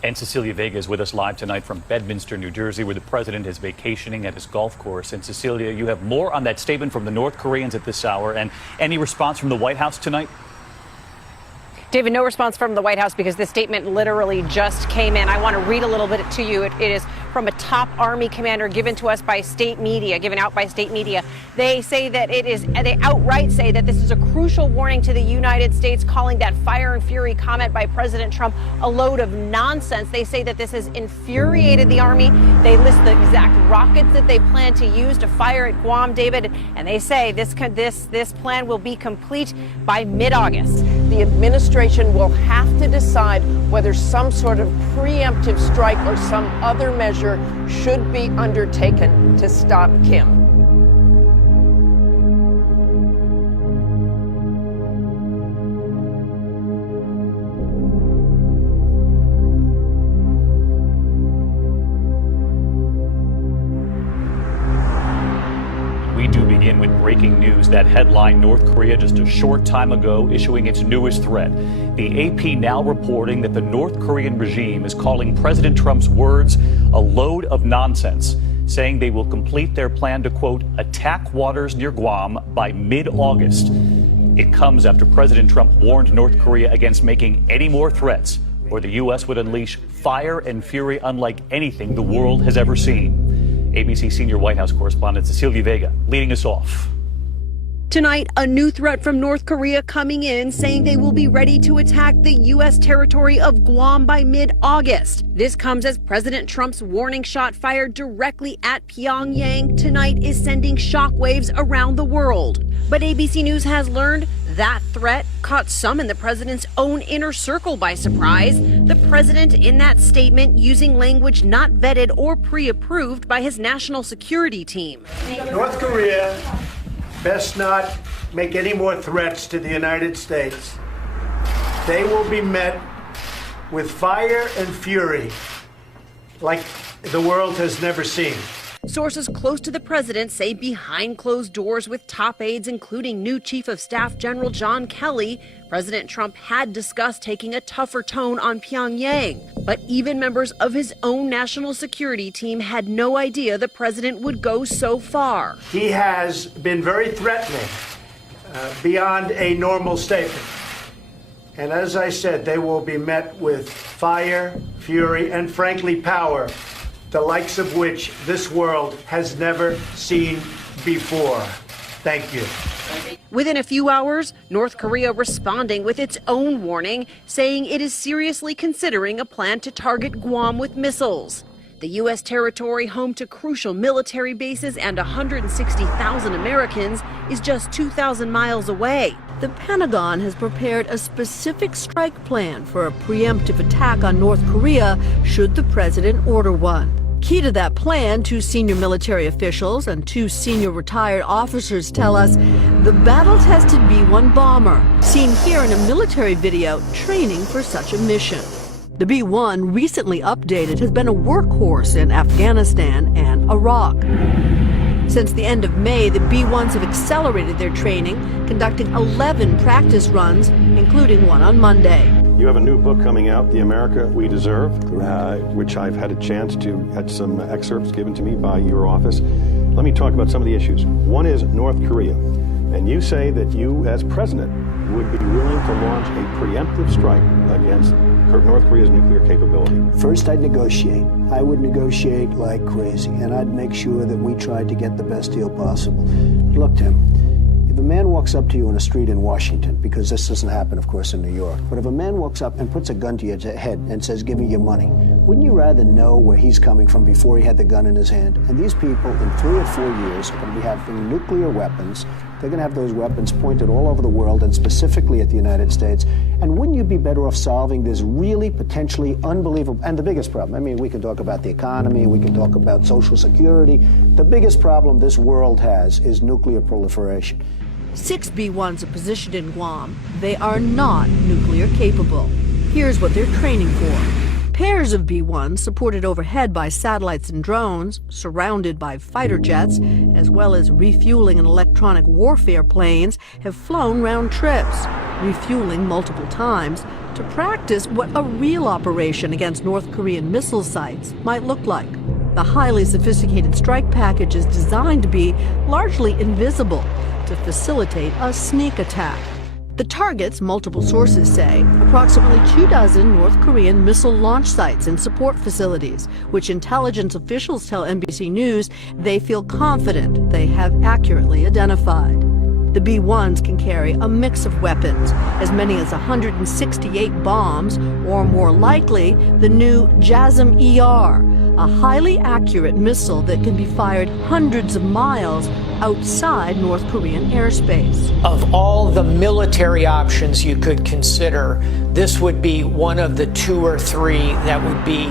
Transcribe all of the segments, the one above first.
And Cecilia Vega is with us live tonight from Bedminster, New Jersey, where the president is vacationing at his golf course. And Cecilia, you have more on that statement from the North Koreans at this hour. And any response from the White House tonight? David, no response from the White House because this statement literally just came in. I want to read a little bit to you. It is from a top Army commander given to us by state media, given out by state media. They say that they outright say that this is a crucial warning to the United States, calling that fire and fury comment by President Trump a load of nonsense. They say that this has infuriated the Army. They list the exact rockets that they plan to use to fire at Guam, David, and they say this plan will be complete by mid-August. The administration will have to decide whether some sort of preemptive strike or some other measure should be undertaken to stop Kim. We do begin with breaking news. That headline, North Korea just a short time ago issuing its newest threat. The AP now reporting that the North Korean regime is calling President Trump's words a load of nonsense, saying they will complete their plan to, quote, attack waters near Guam by mid-August. It comes after President Trump warned North Korea against making any more threats, or the U.S. would unleash fire and fury unlike anything the world has ever seen. ABC senior White House correspondent Cecilia Vega leading us off. Tonight, a new threat from North Korea coming in, saying they will be ready to attack the U.S. territory of Guam by mid-August. This comes as President Trump's warning shot fired directly at Pyongyang tonight is sending shockwaves around the world. But ABC News has learned that threat caught some in the president's own inner circle by surprise. The president in that statement using language not vetted or pre-approved by his national security team. North Korea best not make any more threats to the United States. They will be met with fire and fury like the world has never seen. Sources close to the president say behind closed doors with top aides, including new Chief of Staff General John Kelly, President Trump had discussed taking a tougher tone on Pyongyang. But even members of his own national security team had no idea the president would go so far. He has been very threatening beyond a normal statement. And as I said, they will be met with fire, fury, and frankly, power, the likes of which this world has never seen before. Thank you. Within a few hours, North Korea responding with its own warning, saying it is seriously considering a plan to target Guam with missiles. The U.S. territory, home to crucial military bases and 160,000 Americans, is just 2,000 miles away. The Pentagon has prepared a specific strike plan for a preemptive attack on North Korea should the president order one. Key to that plan, two senior military officials and two senior retired officers tell us the battle-tested B-1 bomber, seen here in a military video, training for such a mission. The B-1, recently updated, has been a workhorse in Afghanistan and Iraq. Since the end of May, the B-1s have accelerated their training, conducting 11 practice runs, including one on Monday. You have a new book coming out, The America We Deserve, which I've had a chance to had some excerpts given to me by your office. Let me talk about some of the issues. One is North Korea. And you say that you, as president, would be willing to launch a preemptive strike against North Korea's nuclear capability. First, I'd negotiate. I would negotiate like crazy, and I'd make sure that we tried to get the best deal possible. Look, Tim, if a man walks up to you on a street in Washington, because this doesn't happen, of course, in New York, but if a man walks up and puts a gun to your head and says, give me your money, wouldn't you rather know where he's coming from before he had the gun in his hand? And these people, in 3 or 4 years, are going to be having nuclear weapons. They're going to have those weapons pointed all over the world and specifically at the United States. And wouldn't you be better off solving this really potentially unbelievable, and the biggest problem, I mean, we can talk about the economy, we can talk about Social Security. The biggest problem this world has is nuclear proliferation. 6 B-1s are positioned in Guam. They are not nuclear capable. Here's what they're training for. Pairs of B-1s, supported overhead by satellites and drones, surrounded by fighter jets, as well as refueling and electronic warfare planes, have flown round trips. refueling multiple times to practice what a real operation against North Korean missile sites might look like. The highly sophisticated strike package is designed to be largely invisible to facilitate a sneak attack. The targets, multiple sources say, approximately 24 North Korean missile launch sites and support facilities, which intelligence officials tell NBC News they feel confident they have accurately identified. The B-1s can carry a mix of weapons, as many as 168 bombs, or more likely, the new JASSM-ER, a highly accurate missile that can be fired hundreds of miles outside North Korean airspace. Of all the military options you could consider, this would be one of the 2 or 3 that would be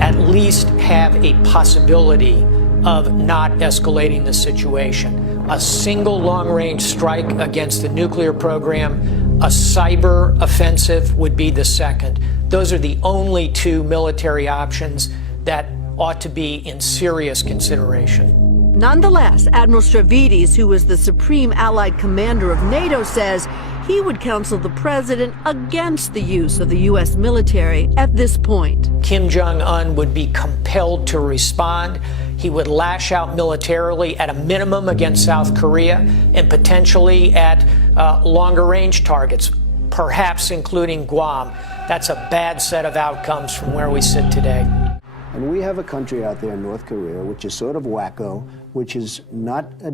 at least have a possibility of not escalating the situation. A single long-range strike against the nuclear program, a cyber offensive would be the second. Those are the only 2 military options that ought to be in serious consideration. Nonetheless, Admiral Stavridis, who is the supreme allied commander of NATO, says he would counsel the president against the use of the U.S. military at this point. Kim Jong-un would be compelled to respond. He would lash out militarily at a minimum against South Korea and potentially at longer range targets, perhaps including Guam. That's a bad set of outcomes from where we sit today. And we have a country out there in North Korea which is sort of wacko, which is not a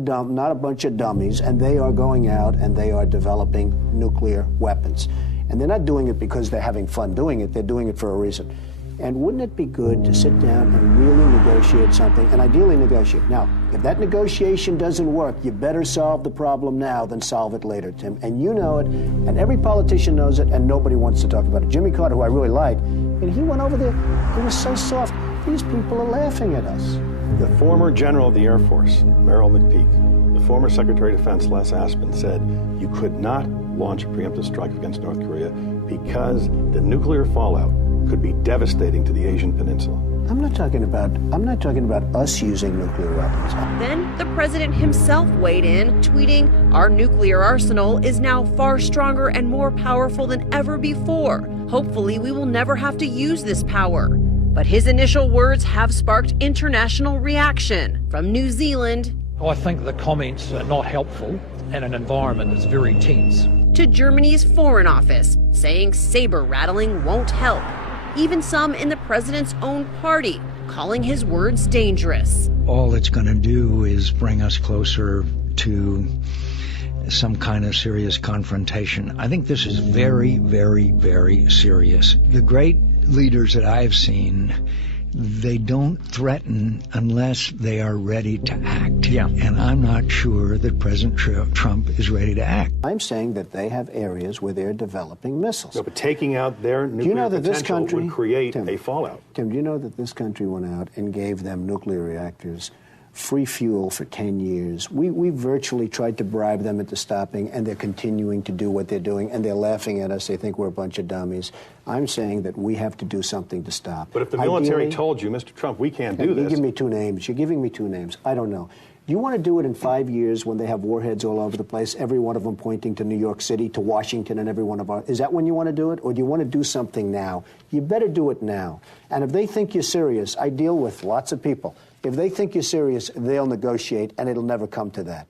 bunch of dummies, and they are going out and they are developing nuclear weapons. And they're not doing it because they're having fun doing it, they're doing it for a reason. And wouldn't it be good to sit down and really negotiate something, and ideally negotiate? Now, if that negotiation doesn't work, you better solve the problem now than solve it later, Tim. And you know it, and every politician knows it, and nobody wants to talk about it. Jimmy Carter, who I really like, and he went over there, he was so soft. These people are laughing at us. The former general of the Air Force, Merrill McPeak, the former Secretary of Defense, Les Aspin, said you could not launch a preemptive strike against North Korea because the nuclear fallout could be devastating to the Asian Peninsula. I'm not talking about us using nuclear weapons. Then the president himself weighed in, tweeting, "Our nuclear arsenal is now far stronger and more powerful than ever before. Hopefully we will never have to use this power." But his initial words have sparked international reaction. From New Zealand, I think the comments are not helpful in an environment that's very tense. To Germany's Foreign Office, saying saber rattling won't help. Even some in the president's own party, calling his words dangerous. All it's going to do is bring us closer to some kind of serious confrontation. I think this is very, very, very serious. The great leaders that I've seen, they don't threaten unless they are ready to act. Yeah. And I'm not sure that President Trump is ready to act. I'm saying that they have areas where they're developing missiles. No, but taking out their nuclear potential would create a fallout. Tim, do you know that this country went out and gave them nuclear reactors, free fuel for 10 years? We virtually tried to bribe them into stopping, and they're continuing to do what they're doing, and they're laughing at us. They think we're a bunch of dummies. I'm saying that we have to do something to stop. But if the military told you, Mr. Trump, we can't do this. You give me 2 names. You're giving me 2 names. I don't know. Do you want to do it in 5 years when they have warheads all over the place, every one of them pointing to New York City, to Washington, and every one of our... Is that when you want to do it? Or do you want to do something now? You better do it now. And if they think you're serious, I deal with lots of people. If they think you're serious, they'll negotiate, and it'll never come to that.